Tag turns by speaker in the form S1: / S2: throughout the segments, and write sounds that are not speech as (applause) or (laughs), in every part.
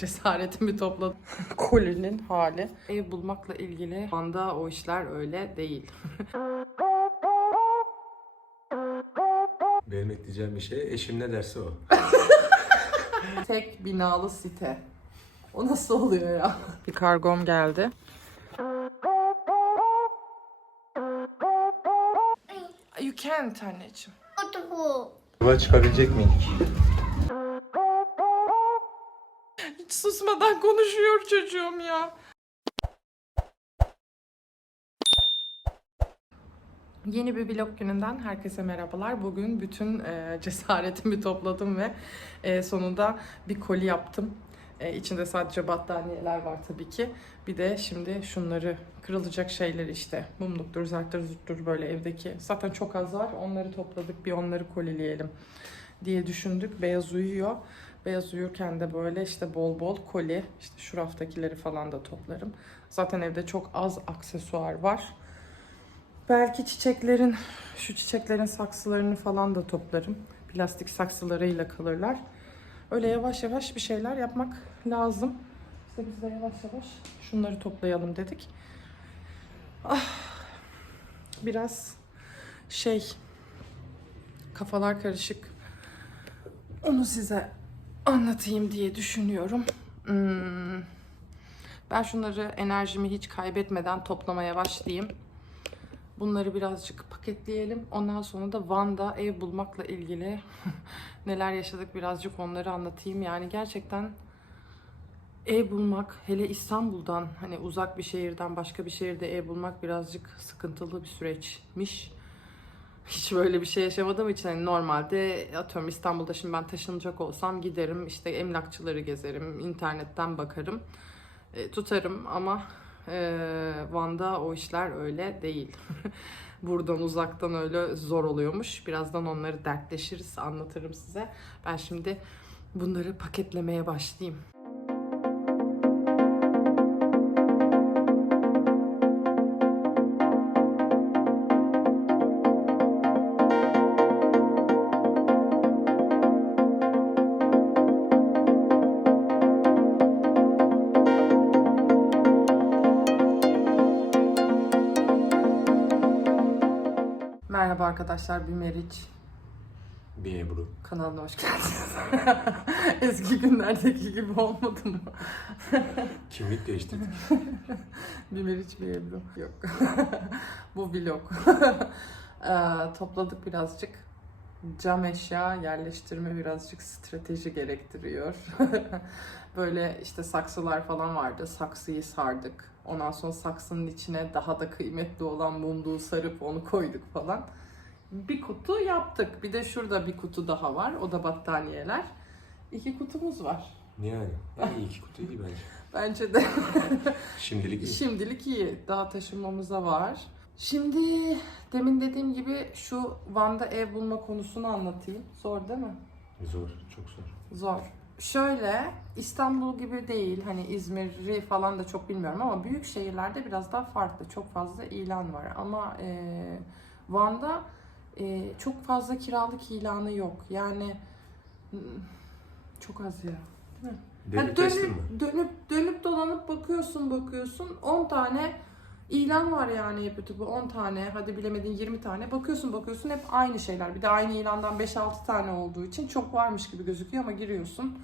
S1: Cesaretimi topladım. (laughs) Kolinin hali. Ev bulmakla ilgili anda o işler öyle değil.
S2: Benim ekleyeceğim bir şey eşim ne derse o. (laughs)
S1: Tek binalı site. O nasıl oluyor ya? Bir kargom geldi. You can't anneciğim.
S2: Yola çıkabilecek miydik?
S1: Susmadan konuşuyor çocuğum ya. Yeni bir vlog gününden herkese merhabalar. Bugün bütün e, (laughs) cesaretimi topladım ve e, sonunda bir koli yaptım. E, içinde sadece battaniyeler var tabii ki. Bir de şimdi şunları kırılacak şeyleri işte mumluktur, zarttır, zurttur böyle evdeki. Zaten çok az var. Onları topladık bir onları kolileyelim diye düşündük. Beyaz uyuyor. Beyaz uyurken de böyle işte bol bol koli, işte şu raftakileri falan da toplarım. Zaten evde çok az aksesuar var. Belki çiçeklerin, şu çiçeklerin saksılarını falan da toplarım. Plastik saksılarıyla kalırlar. Öyle yavaş yavaş bir şeyler yapmak lazım. İşte biz de yavaş yavaş şunları toplayalım dedik. Ah, biraz şey, kafalar karışık. Onu size anlatayım diye düşünüyorum. Hmm. Ben şunları enerjimi hiç kaybetmeden toplamaya başlayayım. Bunları birazcık paketleyelim. Ondan sonra da Van'da ev bulmakla ilgili (laughs) neler yaşadık birazcık onları anlatayım. Yani gerçekten ev bulmak hele İstanbul'dan hani uzak bir şehirden başka bir şehirde ev bulmak birazcık sıkıntılı bir süreçmiş. Hiç böyle bir şey yaşamadığım için hani normalde atıyorum İstanbul'da şimdi ben taşınacak olsam giderim işte emlakçıları gezerim, internetten bakarım, e, tutarım ama e, Van'da o işler öyle değil. (laughs) Buradan uzaktan öyle zor oluyormuş. Birazdan onları dertleşiriz, anlatırım size. Ben şimdi bunları paketlemeye başlayayım. Arkadaşlar, bir Meriç
S2: Bir Ebru.
S1: kanalına hoş geldiniz. (laughs) Eski günlerdeki gibi olmadı mı? (laughs)
S2: Kimlik değiştirdik. (laughs)
S1: bir Meriç bir Ebru. Yok. Bu vlog. Ee, topladık birazcık. Cam eşya yerleştirme birazcık strateji gerektiriyor. Böyle işte saksılar falan vardı. Saksıyı sardık. Ondan sonra saksının içine daha da kıymetli olan mumluğu sarıp onu koyduk falan. Bir kutu yaptık. Bir de şurada bir kutu daha var. O da battaniyeler. İki kutumuz var.
S2: Yani. Yani iyi iki kutu iyi bence. (laughs)
S1: Bence de (laughs)
S2: Şimdilik iyi.
S1: Şimdilik iyi. Daha taşınmamıza var. Şimdi demin dediğim gibi şu Van'da ev bulma konusunu anlatayım. Zor değil mi?
S2: Zor. Çok zor.
S1: Zor. Şöyle İstanbul gibi değil hani İzmir'i falan da çok bilmiyorum ama büyük şehirlerde biraz daha farklı. Çok fazla ilan var ama e, Van'da e, çok fazla kiralık ilanı yok. Yani hmm, çok az ya.
S2: Teslim mi?
S1: dönüp, dönüp dönüp dolanıp bakıyorsun bakıyorsun 10 tane ilan var yani hep bu 10 tane hadi bilemedin 20 tane bakıyorsun bakıyorsun hep aynı şeyler bir de aynı ilandan 5-6 tane olduğu için çok varmış gibi gözüküyor ama giriyorsun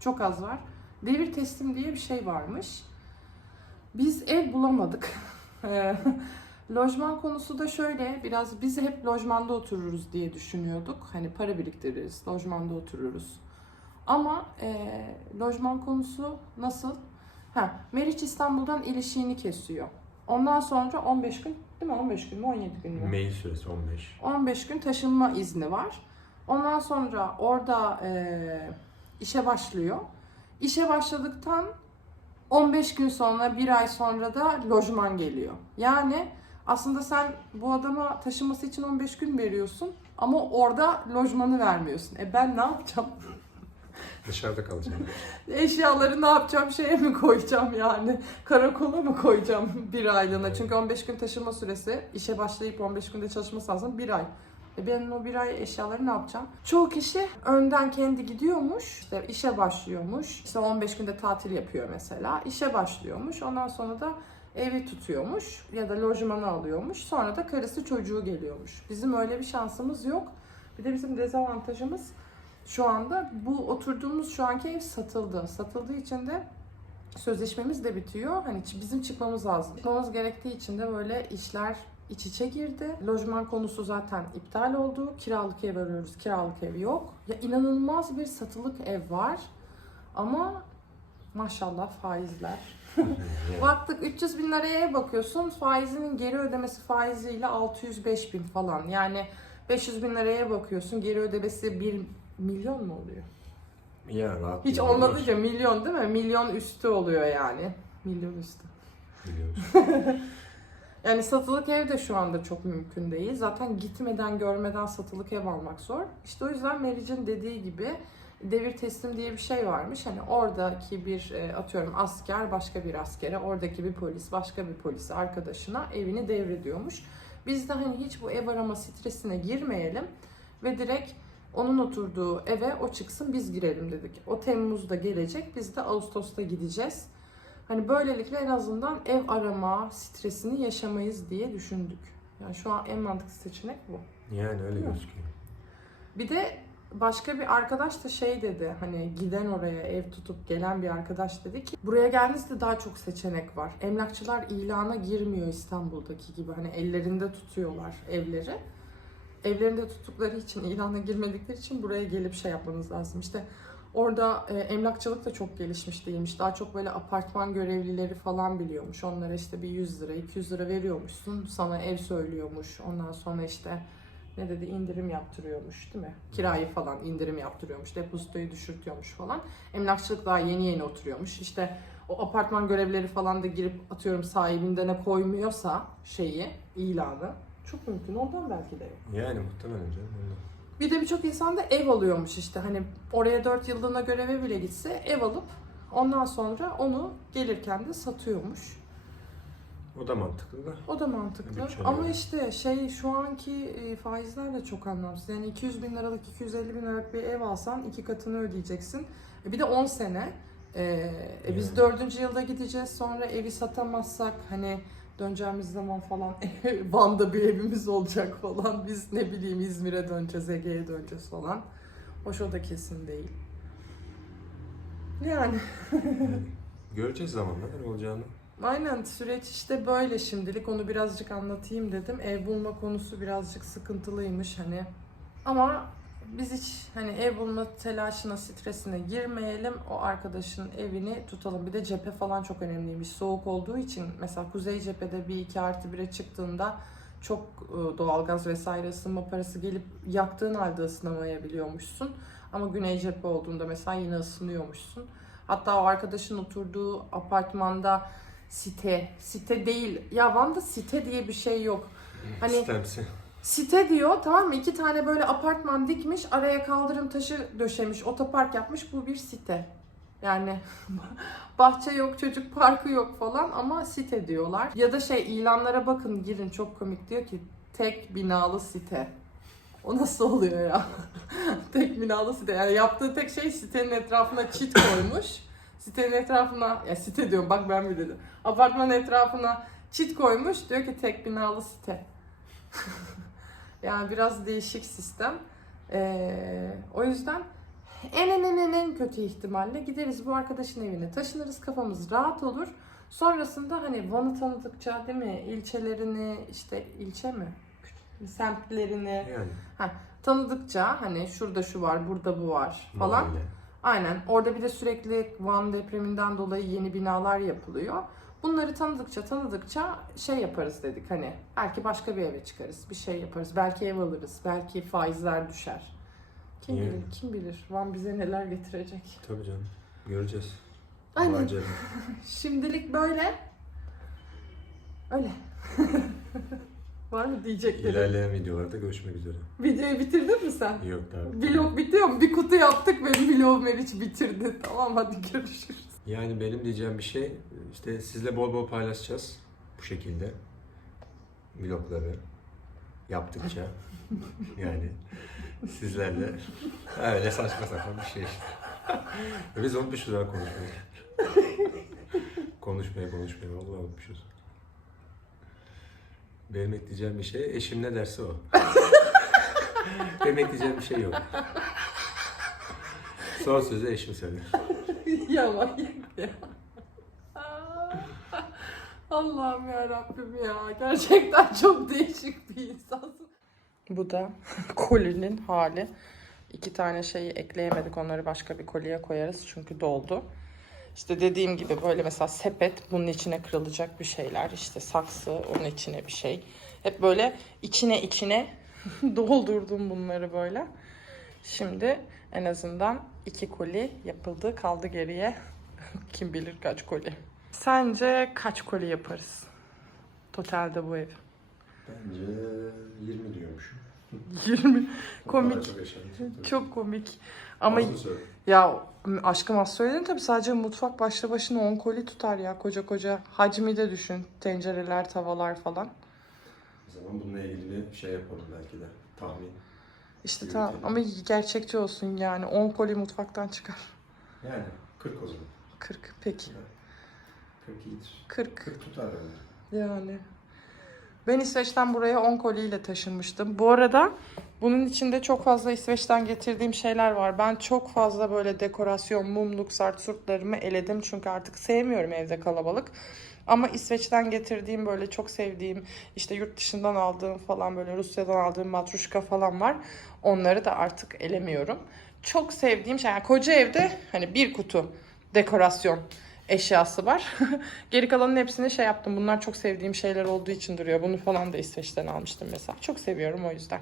S1: çok az var. Devir teslim diye bir şey varmış. Biz ev bulamadık. (laughs) Lojman konusu da şöyle biraz biz hep lojmanda otururuz diye düşünüyorduk. Hani para biriktiririz, lojmanda otururuz. Ama e, lojman konusu nasıl? Ha, Meriç İstanbul'dan ilişiğini kesiyor. Ondan sonra 15 gün, değil mi? 15 gün mü 17 gün mü?
S2: Mail süresi 15.
S1: 15 gün taşınma izni var. Ondan sonra orada e, işe başlıyor. İşe başladıktan 15 gün sonra, bir ay sonra da lojman geliyor. Yani aslında sen bu adama taşınması için 15 gün veriyorsun ama orada lojmanı vermiyorsun. E ben ne yapacağım? (laughs)
S2: Dışarıda kalacağım.
S1: Eşyaları ne yapacağım? Şeye mi koyacağım yani? Karakola mı koyacağım (laughs) bir aylığına? Çünkü 15 gün taşınma süresi. işe başlayıp 15 günde çalışması lazım. Bir ay. E ben o bir ay eşyaları ne yapacağım? Çoğu kişi önden kendi gidiyormuş, işte işe başlıyormuş, işte 15 günde tatil yapıyor mesela, işe başlıyormuş, ondan sonra da evi tutuyormuş ya da lojmanı alıyormuş, sonra da karısı çocuğu geliyormuş. Bizim öyle bir şansımız yok. Bir de bizim dezavantajımız şu anda bu oturduğumuz şu anki ev satıldı. Satıldığı için de sözleşmemiz de bitiyor. Hani bizim çıkmamız lazım. Çıkmamız gerektiği için de böyle işler iç içe girdi. Lojman konusu zaten iptal oldu. Kiralık ev arıyoruz. Kiralık ev yok. Ya inanılmaz bir satılık ev var. Ama maşallah faizler. Baktık 300 bin liraya bakıyorsun. Faizinin geri ödemesi faiziyle 605 bin falan. Yani 500 bin liraya bakıyorsun. Geri ödemesi 1 milyon mu oluyor?
S2: Ya rahat
S1: Hiç
S2: bir
S1: olmadı
S2: var.
S1: ki milyon değil mi? Milyon üstü oluyor yani. Milyon üstü.
S2: Biliyoruz. (laughs)
S1: Yani satılık ev de şu anda çok mümkün değil. Zaten gitmeden görmeden satılık ev almak zor. İşte o yüzden Meriç'in dediği gibi devir teslim diye bir şey varmış. Hani oradaki bir e, atıyorum asker başka bir askere, oradaki bir polis başka bir polisi arkadaşına evini devrediyormuş. Biz de hani hiç bu ev arama stresine girmeyelim ve direkt onun oturduğu eve o çıksın biz girelim dedik. O Temmuz'da gelecek biz de Ağustos'ta gideceğiz. Hani böylelikle en azından ev arama stresini yaşamayız diye düşündük. Yani şu an en mantıklı seçenek bu.
S2: Yani öyle gözüküyor.
S1: Bir de başka bir arkadaş da şey dedi hani giden oraya ev tutup gelen bir arkadaş dedi ki buraya geldiğinizde daha çok seçenek var. Emlakçılar ilana girmiyor İstanbul'daki gibi hani ellerinde tutuyorlar evleri. Evlerinde tuttukları için ilana girmedikleri için buraya gelip şey yapmanız lazım. İşte orada e, emlakçılık da çok gelişmiş değilmiş. Daha çok böyle apartman görevlileri falan biliyormuş. Onlara işte bir 100 lira 200 lira veriyormuşsun. Sana ev söylüyormuş. Ondan sonra işte ne dedi indirim yaptırıyormuş değil mi? Kirayı falan indirim yaptırıyormuş. Depozitoyu düşürtüyormuş falan. Emlakçılık daha yeni yeni oturuyormuş. İşte o apartman görevlileri falan da girip atıyorum sahibinde ne koymuyorsa şeyi, ilanı. Çok mümkün ondan belki de yok.
S2: Yani muhtemelen canım. ondan.
S1: Bir de birçok insan da ev alıyormuş işte. Hani oraya 4 yıllığına göreve bile gitse ev alıp ondan sonra onu gelirken de satıyormuş.
S2: O da mantıklı da.
S1: O da mantıklı.
S2: Bütçe
S1: Ama
S2: göre.
S1: işte şey şu anki e, faizler de çok anlamsız. Yani 200 bin liralık 250 bin liralık bir ev alsan iki katını ödeyeceksin. E, Bir de 10 sene. E, e, biz dördüncü yılda gideceğiz. Sonra evi satamazsak hani döneceğimiz zaman falan (laughs) Van'da bir evimiz olacak falan. Biz ne bileyim İzmir'e döneceğiz, Ege'ye döneceğiz falan. Hoş o da kesin değil. Yani (laughs)
S2: Yani göreceğiz zamanla ne olacağını.
S1: Aynen süreç işte böyle şimdilik onu birazcık anlatayım dedim. Ev bulma konusu birazcık sıkıntılıymış hani. Ama biz hiç hani ev bulma telaşına, stresine girmeyelim. O arkadaşın evini tutalım. Bir de cephe falan çok önemliymiş. Soğuk olduğu için mesela kuzey cephede bir 2 artı 1'e çıktığında çok e, doğalgaz vesaire ısınma parası gelip yaktığın halde ısınamayabiliyormuşsun. Ama güney cephe olduğunda mesela yine ısınıyormuşsun. Hatta o arkadaşın oturduğu apartmanda site, site değil. Ya Van'da site diye bir şey yok. Hani-
S2: Sistemsi.
S1: Site diyor tamam mı? İki tane böyle apartman dikmiş, araya kaldırım taşı döşemiş, otopark yapmış. Bu bir site. Yani (laughs) bahçe yok, çocuk parkı yok falan ama site diyorlar. Ya da şey ilanlara bakın girin çok komik diyor ki tek binalı site. O nasıl oluyor ya? (laughs) tek binalı site. Yani yaptığı tek şey sitenin etrafına çit koymuş. Sitenin etrafına, ya site diyorum bak ben mi dedim. Apartmanın etrafına çit koymuş. Diyor ki tek binalı site. (laughs) Yani biraz değişik sistem. Ee, o yüzden en en en en en kötü ihtimalle gideriz bu arkadaşın evine taşınırız kafamız rahat olur. Sonrasında hani Van'ı tanıdıkça değil mi ilçelerini işte ilçe mi? Semtlerini
S2: Yani.
S1: tanıdıkça hani şurada şu var burada bu var falan.
S2: mahalle.
S1: Aynen. Orada bir de sürekli Van depreminden dolayı yeni binalar yapılıyor. Bunları tanıdıkça tanıdıkça şey yaparız dedik hani belki başka bir eve çıkarız, bir şey yaparız, belki ev alırız, belki faizler düşer. Kim
S2: Yani.
S1: bilir, kim bilir Van bize neler getirecek.
S2: Tabii canım. Göreceğiz.
S1: Aynen.
S2: Macera. (laughs)
S1: Şimdilik böyle. Öyle. (laughs) Var mı diyeceklerim?
S2: İlerleyen videolarda görüşmek üzere.
S1: Videoyu bitirdin mi sen?
S2: Yok daha.
S1: Vlog bitiyor mu? Bir kutu yaptık ve vlog Meriç bitirdi. Tamam hadi görüşürüz.
S2: Yani benim diyeceğim bir şey işte sizle bol bol paylaşacağız bu şekilde vlogları. yaptıkça (laughs) yani sizlerle öyle saçma sapan bir şey işte. Biz unutmuşuz ha konuşmayı. konuşmayı konuşmayı vallahi unutmuşuz. Benim ekleyeceğim bir şey eşim ne derse o. (laughs) Benim ekleyeceğim bir şey yok. Son sözü eşim söyler. (laughs)
S1: ya manyak ya. (laughs) Allah'ım ya Rabbim ya. Gerçekten çok değişik bir insansın. Bu da kolinin hali. İki tane şeyi ekleyemedik. Onları başka bir kolye koyarız çünkü doldu. İşte dediğim gibi böyle mesela sepet bunun içine kırılacak bir şeyler. İşte saksı onun içine bir şey. Hep böyle içine içine (laughs) doldurdum bunları böyle. Şimdi en azından iki koli yapıldı. Kaldı geriye (laughs) kim bilir kaç koli. Sence kaç koli yaparız? Totalde bu ev.
S2: Bence 20 diyormuşum. (laughs)
S1: 20. Komik.
S2: Çok
S1: komik. Ama ya aşkım az söyledin tabii sadece mutfak başlı başına 10 koli tutar ya koca koca. Hacmi de düşün. Tencereler, tavalar falan.
S2: O zaman bununla ilgili şey yapalım belki de. Tahmin.
S1: İşte
S2: Evet,
S1: tamam
S2: evet.
S1: ama gerçekçi olsun yani 10 koli mutfaktan çıkar.
S2: Yani 40 o zaman.
S1: 40 peki.
S2: 40 iyidir.
S1: 40
S2: 40 tutar öyle.
S1: Yani. Ben İsveç'ten buraya 10 koliyle taşınmıştım. Bu arada bunun içinde çok fazla İsveç'ten getirdiğim şeyler var. Ben çok fazla böyle dekorasyon, mumluk, sartsurtlarımı eledim. Çünkü artık sevmiyorum evde kalabalık. Ama İsveç'ten getirdiğim böyle çok sevdiğim işte yurt dışından aldığım falan böyle Rusya'dan aldığım matruşka falan var. Onları da artık elemiyorum. Çok sevdiğim şey yani koca evde hani bir kutu dekorasyon eşyası var. (laughs) Geri kalanın hepsini şey yaptım. Bunlar çok sevdiğim şeyler olduğu için duruyor. Bunu falan da İsveç'ten almıştım mesela. Çok seviyorum o yüzden.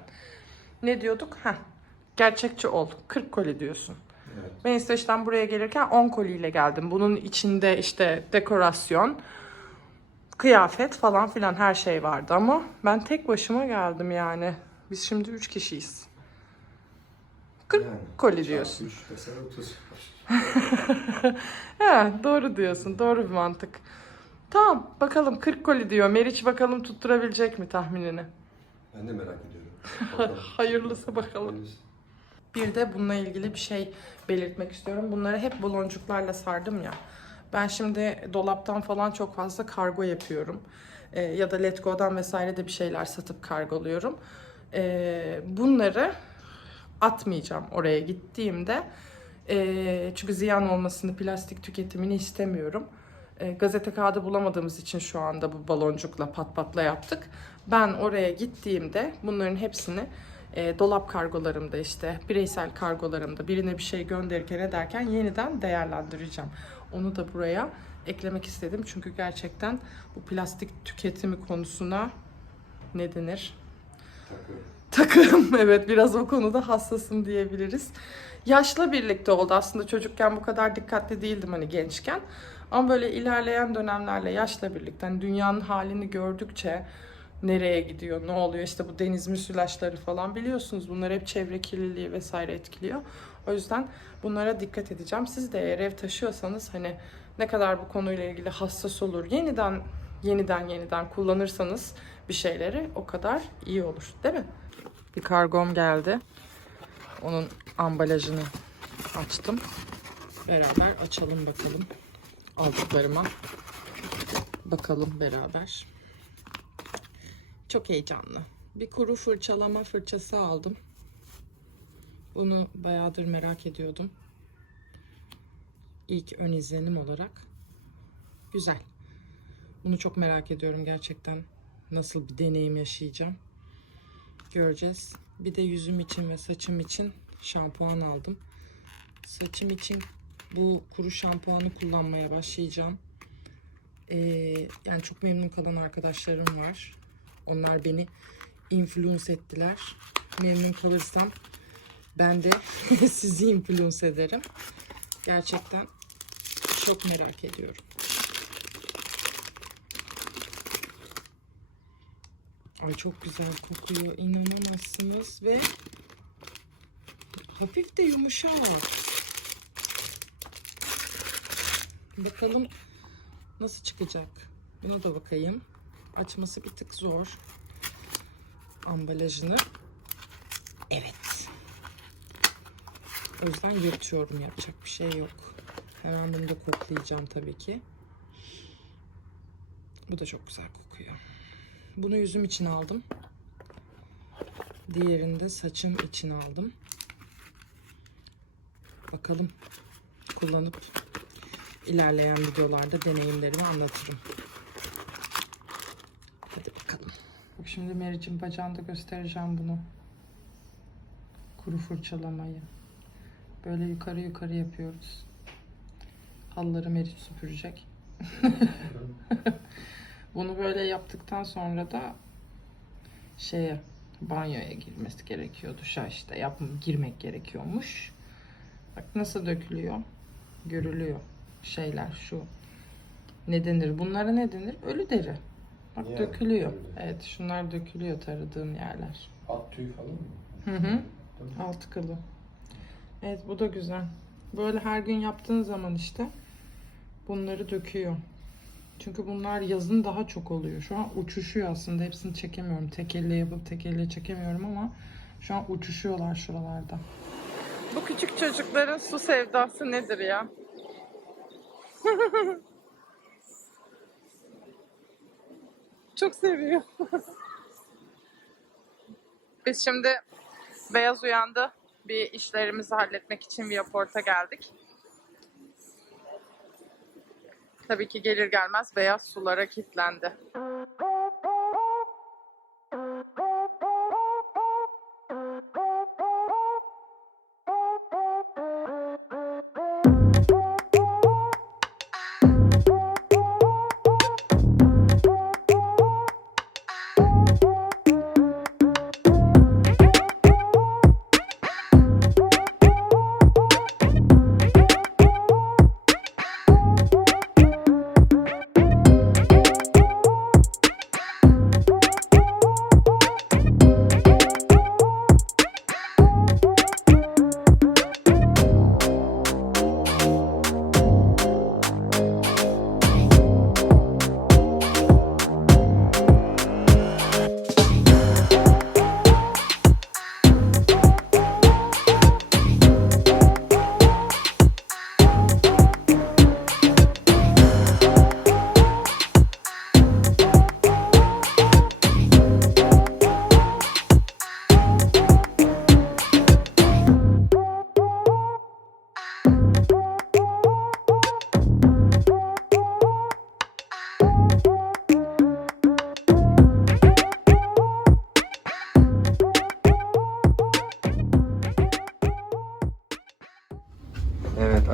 S1: Ne diyorduk? Heh. Gerçekçi ol. 40 koli diyorsun.
S2: Evet.
S1: Ben İsveç'ten buraya gelirken 10 koliyle geldim. Bunun içinde işte dekorasyon, kıyafet falan filan her şey vardı ama ben tek başıma geldim yani. Biz şimdi 3 kişiyiz. 40
S2: Yani,
S1: koli diyorsun.
S2: çarpı üç desen 30. (laughs)
S1: He, doğru diyorsun. Doğru bir mantık. Tamam bakalım 40 koli diyor. Meriç bakalım tutturabilecek mi tahminini?
S2: Ben de merak ediyorum. (laughs)
S1: Hayırlısı bakalım.
S2: Hayırlısı.
S1: Bir de bununla ilgili bir şey belirtmek istiyorum. Bunları hep baloncuklarla sardım ya. Ben şimdi dolaptan falan çok fazla kargo yapıyorum. Ee, ya da Letgo'dan vesaire de bir şeyler satıp kargoluyorum. Ee, bunları atmayacağım oraya gittiğimde. Ee, çünkü ziyan olmasını, plastik tüketimini istemiyorum. Ee, gazete kağıdı bulamadığımız için şu anda bu baloncukla pat patla yaptık. Ben oraya gittiğimde bunların hepsini e, dolap kargolarımda işte bireysel kargolarımda birine bir şey gönderirken ederken yeniden değerlendireceğim. Onu da buraya eklemek istedim çünkü gerçekten bu plastik tüketimi konusuna ne denir?
S2: Takıyorum.
S1: Takım (laughs) evet biraz o konuda hassasım diyebiliriz. Yaşla birlikte oldu aslında çocukken bu kadar dikkatli değildim hani gençken. Ama böyle ilerleyen dönemlerle yaşla birlikte hani dünyanın halini gördükçe nereye gidiyor, ne oluyor işte bu deniz müsilajları falan biliyorsunuz bunlar hep çevre kirliliği vesaire etkiliyor. O yüzden bunlara dikkat edeceğim. Siz de eğer ev taşıyorsanız hani ne kadar bu konuyla ilgili hassas olur, yeniden yeniden yeniden kullanırsanız bir şeyleri o kadar iyi olur değil mi? Bir kargom geldi. Onun ambalajını açtım. Beraber açalım bakalım aldıklarıma. Bakalım beraber. Çok heyecanlı. Bir kuru fırçalama fırçası aldım. Bunu bayağıdır merak ediyordum. İlk ön izlenim olarak. Güzel. Bunu çok merak ediyorum gerçekten. Nasıl bir deneyim yaşayacağım. Göreceğiz. Bir de yüzüm için ve saçım için şampuan aldım. Saçım için bu kuru şampuanı kullanmaya başlayacağım. Ee, yani çok memnun kalan arkadaşlarım var. Onlar beni influence ettiler. Memnun kalırsam ben de (laughs) sizi influence ederim. Gerçekten çok merak ediyorum. Ay çok güzel kokuyor. İnanamazsınız ve hafif de yumuşak. Bakalım nasıl çıkacak. Buna da bakayım. Açması bir tık zor. ambalajını. Evet. O yüzden yırtıyorum. Yapacak bir şey yok. Hemen bunu da koklayacağım tabii ki. Bu da çok güzel kokuyor. Bunu yüzüm için aldım. Diğerini de saçım için aldım. Bakalım kullanıp ilerleyen videolarda deneyimlerimi anlatırım. Hadi bakalım. Bak şimdi Meriç'in bacağında göstereceğim bunu. Kuru fırçalamayı. Böyle yukarı yukarı yapıyoruz. Halları Meriç süpürecek. (laughs) bunu böyle yaptıktan sonra da şeye banyoya girmesi gerekiyor. Duşa işte yap, girmek gerekiyormuş. Bak nasıl dökülüyor. Görülüyor şeyler şu. Ne denir? Bunlara ne denir? Ölü deri. Bak
S2: Yani,
S1: dökülüyor.
S2: deri.
S1: Evet şunlar dökülüyor taradığın yerler.
S2: At tüyü falan mı?
S1: Hı hı. Altı kılı. Evet bu da güzel. Böyle her gün yaptığın zaman işte bunları döküyor. Çünkü bunlar yazın daha çok oluyor. Şu an uçuşuyor aslında. Hepsini çekemiyorum. Tek elle yapıp tek elle çekemiyorum ama şu an uçuşuyorlar şuralarda. Bu küçük çocukların su sevdası nedir ya? (laughs) çok seviyor. Biz şimdi Beyaz uyandı. Bir işlerimizi halletmek için Viaport'a geldik. Tabii ki gelir gelmez beyaz sulara kilitlendi.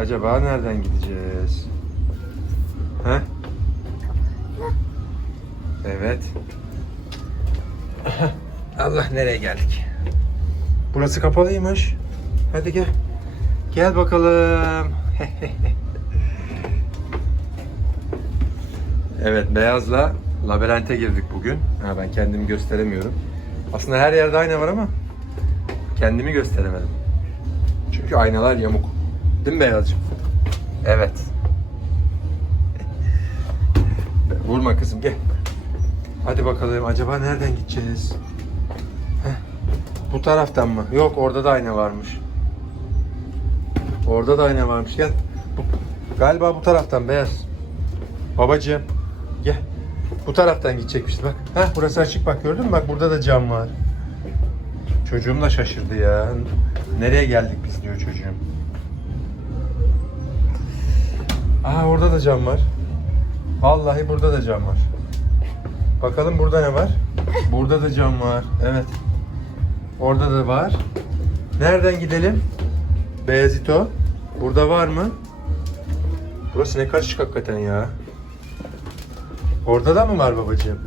S2: Acaba nereden gideceğiz? He? Evet. Allah nereye geldik? Burası kapalıymış. Hadi gel. Gel bakalım. (laughs) evet, beyazla labirente girdik bugün. Ha, ben kendimi gösteremiyorum. Aslında her yerde ayna var ama kendimi gösteremedim. Çünkü aynalar yamuk. Değil mi Beyazcığım? Evet. (laughs) Vurma kızım gel. Hadi bakalım acaba nereden gideceğiz? Heh. Bu taraftan mı? Yok orada da ayna varmış. Orada da ayna varmış. Gel. Bu, galiba bu taraftan beyaz. Babacığım gel. Bu taraftan gidecekmişiz bak. Heh, burası açık bak gördün mü? Bak burada da cam var. Çocuğum da şaşırdı ya. Nereye geldik biz diyor çocuğum. Aa orada da cam var. Vallahi burada da cam var. Bakalım burada ne var? Burada da cam var. Evet. Orada da var. Nereden gidelim? Beyazito. Burada var mı? Burası ne karışık hakikaten ya. Orada da mı var babacığım?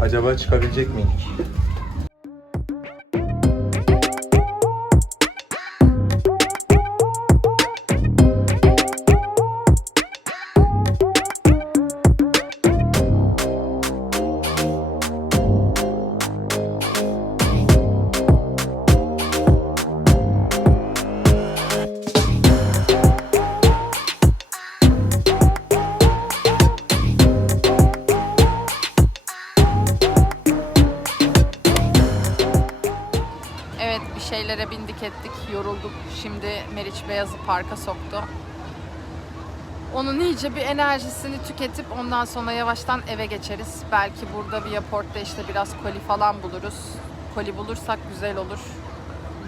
S2: Acaba çıkabilecek miydik?
S1: Ettik, yorulduk. Şimdi Meriç Beyaz'ı parka soktu. Onun iyice bir enerjisini tüketip ondan sonra yavaştan eve geçeriz. Belki burada Viaport'ta işte biraz koli falan buluruz. Koli bulursak güzel olur.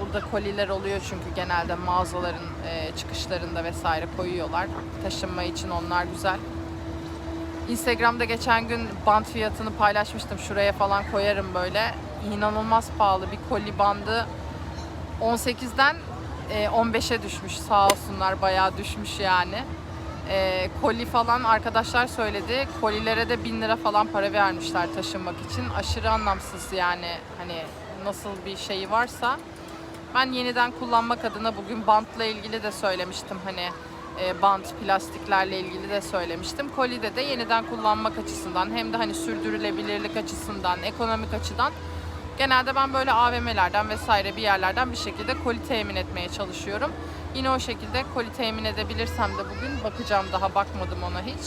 S1: Burada koliler oluyor çünkü genelde mağazaların e, çıkışlarında vesaire koyuyorlar. Taşınma için onlar güzel. Instagram'da geçen gün bant fiyatını paylaşmıştım. Şuraya falan koyarım böyle. İnanılmaz pahalı bir koli bandı. 18'den e, 15'e düşmüş. Sağ olsunlar bayağı düşmüş yani. E, koli falan arkadaşlar söyledi. Kolilere de 1000 lira falan para vermişler taşınmak için. Aşırı anlamsız yani hani nasıl bir şeyi varsa. Ben yeniden kullanmak adına bugün bantla ilgili de söylemiştim hani e, bant plastiklerle ilgili de söylemiştim. Kolide de yeniden kullanmak açısından hem de hani sürdürülebilirlik açısından, ekonomik açıdan genelde ben böyle AVM'lerden vesaire bir yerlerden bir şekilde koli temin etmeye çalışıyorum. Yine o şekilde koli temin edebilirsem de bugün bakacağım daha bakmadım ona hiç.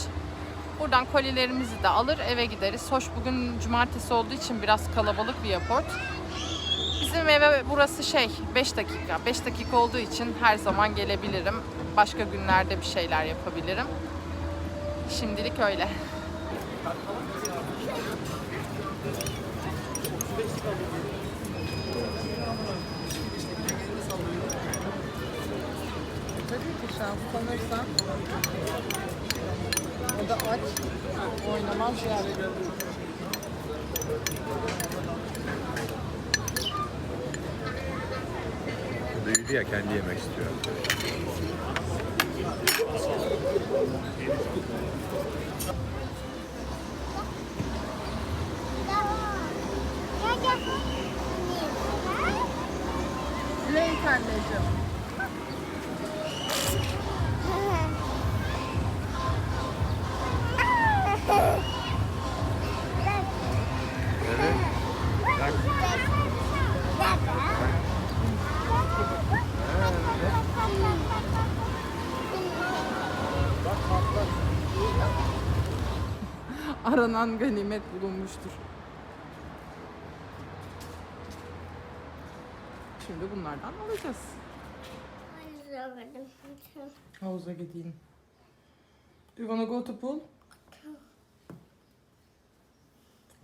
S1: Buradan kolilerimizi de alır eve gideriz. Hoş bugün cumartesi olduğu için biraz kalabalık bir yaport. Bizim eve burası şey 5 dakika. 5 dakika olduğu için her zaman gelebilirim. Başka günlerde bir şeyler yapabilirim. Şimdilik öyle. Tabii ki şanslanırsan o da aç oynamaz yani.
S2: Büyüdü ya kendi yemek istiyor.
S1: Blake anneciğim. Aranan ganimet bulunmuştur. Şimdi bunlardan alacağız. Havuza gideyim. Do you wanna go to pool?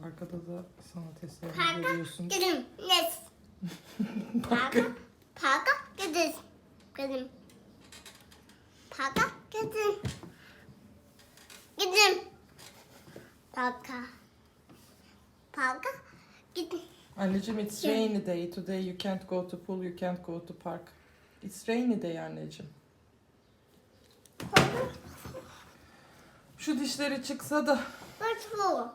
S1: Arkada da sanat eserini görüyorsun.
S3: Gidim. Yes. (laughs) Parka. Parka gidim. Gidim. Parka gidim. Gidim. Parka. Parka gidim.
S1: Anneciğim it's rainy day. Today you can't go to pool, you can't go to park. It's rainy day anneciğim. Şu dişleri çıksa da
S3: What's for?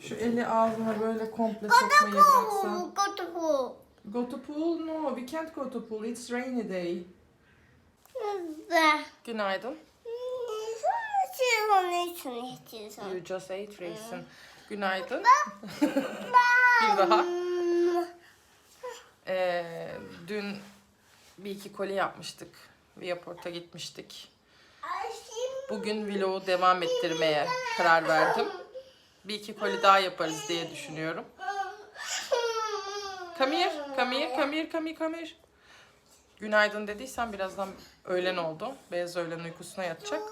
S1: şu eli ağzına böyle komple
S3: Go to
S1: sokmayı bıraksa.
S3: pool. Go to pool.
S1: Go to pool? No, we can't go to pool. It's rainy day.
S3: Ve.
S1: Günaydın.
S3: Şunu şunu istiyorsun.
S1: You just ate raisin. Günaydın. Bir daha. Ee, dün bir iki koli yapmıştık. Viaport'a gitmiştik. Bugün vlogu devam ettirmeye karar verdim. Bir iki koli daha yaparız diye düşünüyorum. Here, come here, come here. Günaydın dediysen birazdan öğlen oldu. Beyaz öğlen uykusuna yatacak.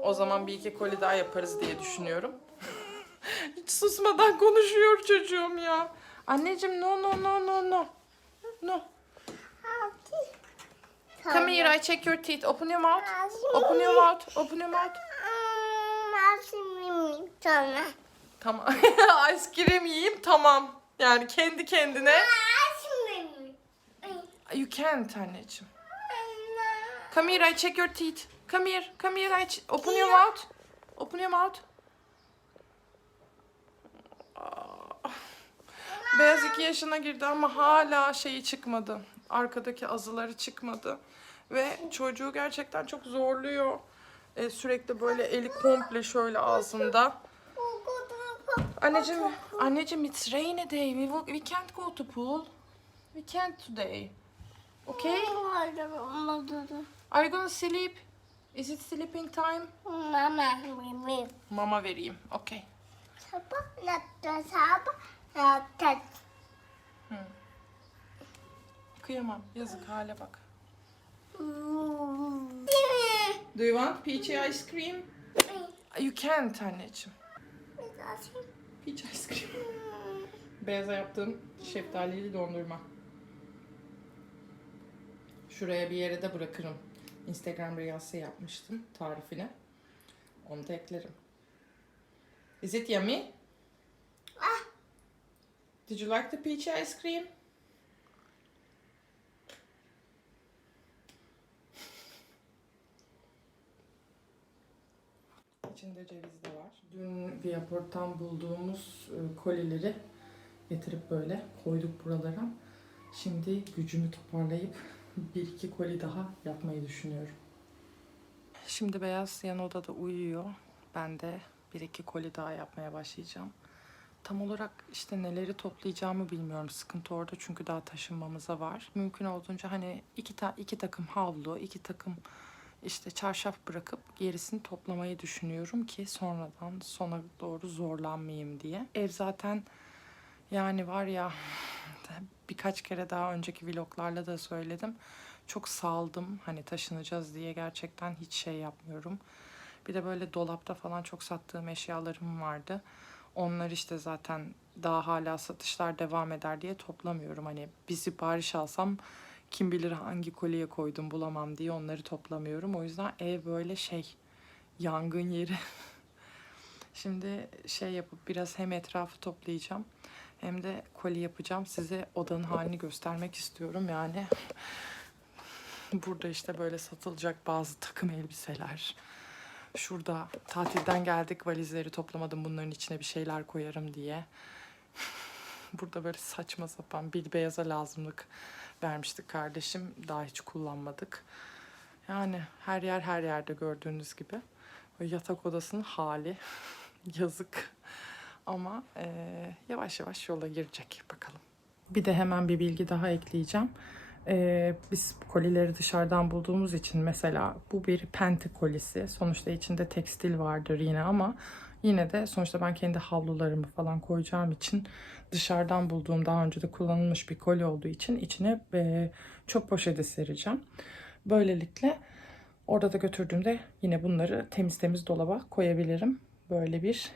S1: O zaman bir iki koli daha yaparız diye düşünüyorum. Hiç susmadan konuşuyor çocuğum ya. Anneciğim no no no no no. No. Come here I check your teeth. Open your mouth. Open your mouth. Open your mouth.
S3: Sonra.
S1: Tamam. (laughs) Ice cream yiyeyim tamam. Yani kendi kendine. You can't anneciğim. Come here I check your teeth. Come here. Come here I open your mouth. Open your mouth. Beyaz iki yaşına girdi ama hala şeyi çıkmadı. Arkadaki azıları çıkmadı. Ve çocuğu gerçekten çok zorluyor. Ee, sürekli böyle eli komple şöyle ağzında. Anneciğim, anneciğim it's rainy day. We, will, we can't go to pool. We can't today. Okay? Are you gonna sleep? Is it sleeping time?
S3: Mama.
S1: Mama vereyim. Okay.
S3: Sabah yattı, sabah yattı.
S1: Kıyamam. Yazık hale bak.
S3: Hmm.
S1: Do you want peachy ice cream? You can't anneciğim. Peach ice cream. Beyaza yaptığım şeftalili dondurma. Şuraya bir yere de bırakırım. Instagram rüyası yapmıştım tarifini. Onu da eklerim. Is it yummy? Did you like the peachy ice cream? İçinde ceviz de var. Dün Viaport'tan bulduğumuz e, kolileri getirip böyle koyduk buralara. Şimdi gücümü toparlayıp (laughs) bir iki koli daha yapmayı düşünüyorum. Şimdi Beyaz yan odada uyuyor. Ben de bir iki koli daha yapmaya başlayacağım. Tam olarak işte neleri toplayacağımı bilmiyorum. Sıkıntı orada çünkü daha taşınmamıza var. Mümkün olduğunca hani iki, ta- iki takım havlu, iki takım işte çarşaf bırakıp gerisini toplamayı düşünüyorum ki sonradan sona doğru zorlanmayayım diye. Ev zaten yani var ya birkaç kere daha önceki vloglarla da söyledim. Çok saldım hani taşınacağız diye gerçekten hiç şey yapmıyorum. Bir de böyle dolapta falan çok sattığım eşyalarım vardı. Onlar işte zaten daha hala satışlar devam eder diye toplamıyorum. Hani bir sipariş alsam kim bilir hangi kolye koydum bulamam diye onları toplamıyorum. O yüzden ev böyle şey yangın yeri. (laughs) Şimdi şey yapıp biraz hem etrafı toplayacağım hem de koli yapacağım. Size odanın halini göstermek istiyorum. Yani (laughs) burada işte böyle satılacak bazı takım elbiseler. Şurada tatilden geldik valizleri toplamadım bunların içine bir şeyler koyarım diye. (laughs) Burada böyle saçma sapan bir beyaza lazımlık vermiştik kardeşim. Daha hiç kullanmadık. Yani her yer her yerde gördüğünüz gibi. Yatak odasının hali (laughs) yazık. Ama eee, yavaş yavaş yola girecek bakalım. Bir de hemen bir bilgi daha ekleyeceğim. Eee, biz kolileri dışarıdan bulduğumuz için mesela bu bir penti kolisi. Sonuçta içinde tekstil vardır yine ama yine de sonuçta ben kendi havlularımı falan koyacağım için dışarıdan bulduğum daha önce de kullanılmış bir koli olduğu için içine eee, çöp poşeti sereceğim. Böylelikle orada da götürdüğümde yine bunları temiz temiz dolaba koyabilirim. Böyle bir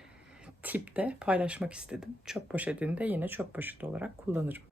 S1: tipte paylaşmak istedim. Çöp poşetini de yine çöp poşeti olarak kullanırım.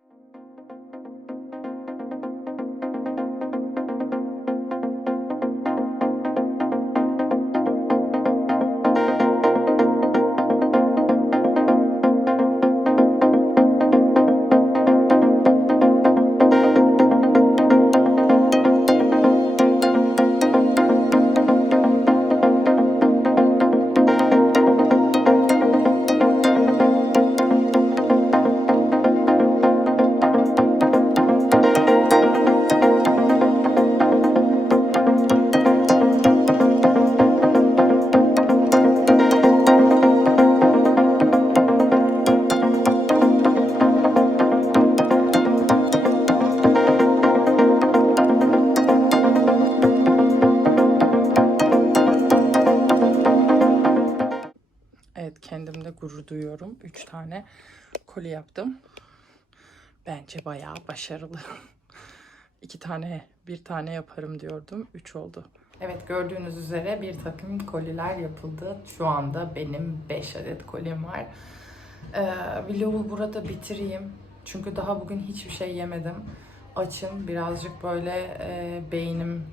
S1: Başarılı. (laughs) İki tane, bir tane yaparım diyordum. Üç oldu. Evet gördüğünüz üzere bir takım koliler yapıldı. Şu anda benim 5 adet kolim var. Ee, vlogu burada bitireyim. Çünkü daha bugün hiçbir şey yemedim. Açım. Birazcık böyle e, beynim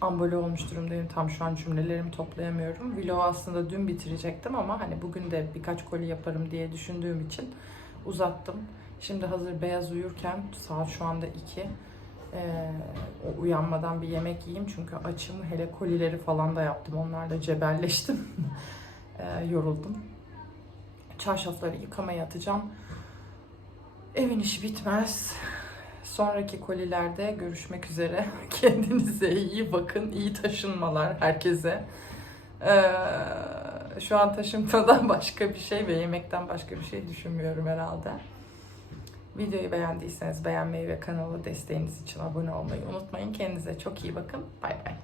S1: ambole olmuş durumdayım. Tam şu an cümlelerimi toplayamıyorum. Vlogu aslında dün bitirecektim ama hani bugün de birkaç koli yaparım diye düşündüğüm için uzattım. Şimdi hazır beyaz uyurken saat şu anda 2. Ee, uyanmadan bir yemek yiyeyim çünkü açım. Hele kolileri falan da yaptım. Onlarla cebelleştim. (laughs) Ee, yoruldum. Çarşafları yıkamaya atacağım. Evin işi bitmez. Sonraki kolilerde görüşmek üzere. (laughs) Kendinize iyi bakın. İyi taşınmalar herkese. Ee, şu an taşınmadan (laughs) başka bir şey ve yemekten başka bir şey düşünmüyorum herhalde. Videoyu beğendiyseniz beğenmeyi ve kanala desteğiniz için abone olmayı unutmayın. Kendinize çok iyi bakın. Bay bay.